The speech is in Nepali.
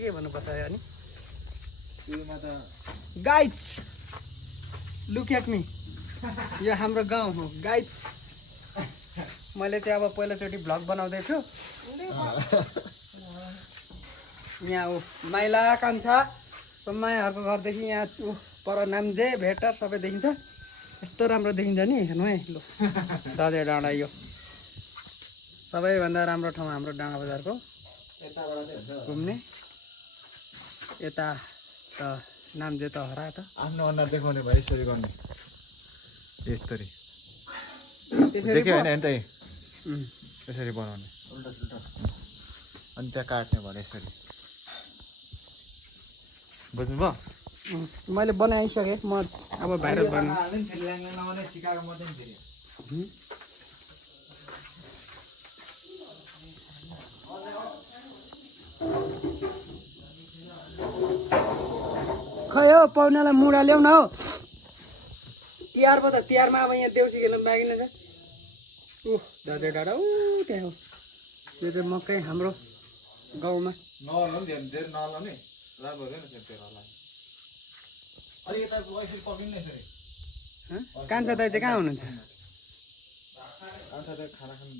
के भन्नुपर्छ अनि त्योमा त गाइड्स लुक एट मी यो हाम्रो गाउँ हो गाइड्स मैले चाहिँ अब पहिलोचोटि भ्लग बनाउँदैछु यहाँ हो माइला कान्छा सम्माईहरूको घरदेखि यहाँ पर नाम्जे भेटा सबै देखिन्छ यस्तो राम्रो देखिन्छ नि हेर्नु है लु दजै डाँडा यो सबैभन्दा राम्रो ठाउँ हाम्रो डाँडा बजारको घुम्ने यता त नाम्जे त हरा त आफ्नो अनुहार देखाउने भए यसरी गर्ने यसरी त्यसरी देख्यो पो? होइन त उम्, यसरी बनाउने उल्टा सुल्टा अनि त्यहाँ काट्ने भने यसरी बुझ्नुभयो मैले बनाइसकेँ म अब भाइरल बन्नु सिकाएको मात्रै फेरि खै हो पाहुनालाई मुढा ल्याउ न हो तिहारमा त तिहारमा अब यहाँ देउसी खेल्नु बाँकी नै छ दजै डाँडा त्यहाँ हो यो चाहिँ मकै हाम्रो गाउँमा नलाउने नि धेरै नलाउने राम्रो हुँदैन त्यो होला अलि यता यसरी पक्रिनु यसरी कान्छा दाइ चाहिँ कहाँ हुनुहुन्छ अन्त त खाना खानु